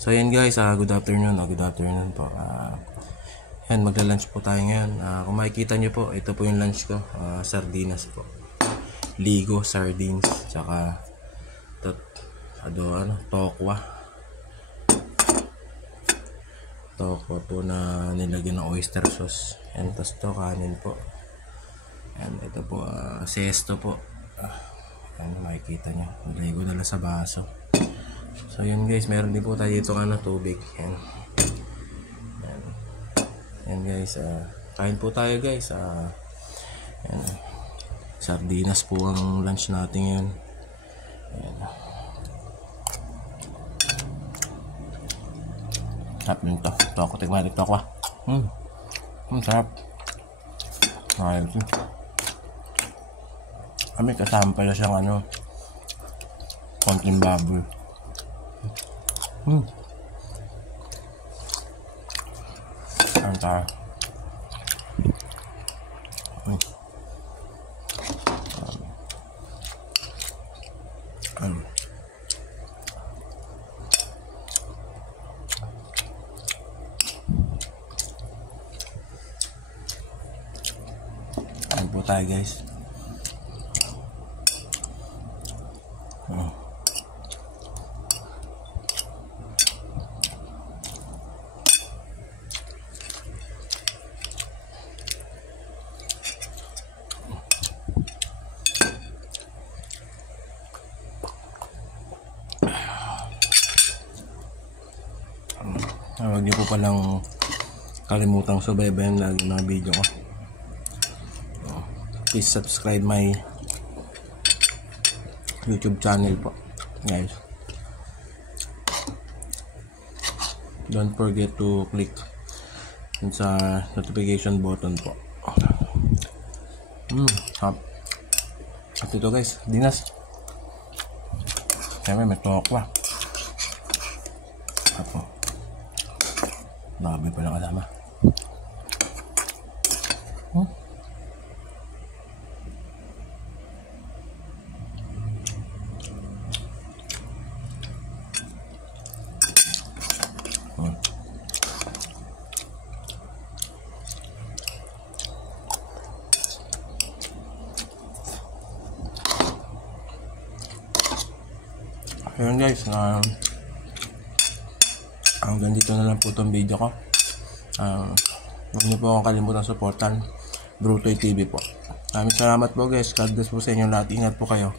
So yan guys, good afternoon, po. Yan, magla-lunch po tayo ngayon. Kung makikita nyo po, ito po yung lunch ko. Sardinas po. Ligo, sardines, tsaka tokwa. Tokwa po na nilagyan ng oyster sauce. Yan, tas to, kanin po. Yan, ito po, sesto po. Yan, makikita nyo. Niligo nila sa baso. So yun guys, meron din po tayo dito tubig. Yan. Yan. Yan guys, kain po tayo guys. Yan. Sardinas po ang lunch natin ngayon. Yan. Sarap din to. Toko, tigmatik toko. Sarap. Ayun. Kami kasama pala siyang konting baboy. Antara. Ayan po tayo guys. Huwag niyo po palang kalimutang subaybayan lagi mga video ko. Please subscribe my YouTube channel po guys. Don't forget to click sa notification button po. At ito guys, dinas. Siyempre may tokwa. Apo. Baboy pala kasama. Ayun guys, hanggang dito na lang po itong video ko. Huwag niyo po akong kalimutan supportan Brutoy TV po. Maraming salamat po guys. God bless po sa inyo lahat. Ingat po kayo.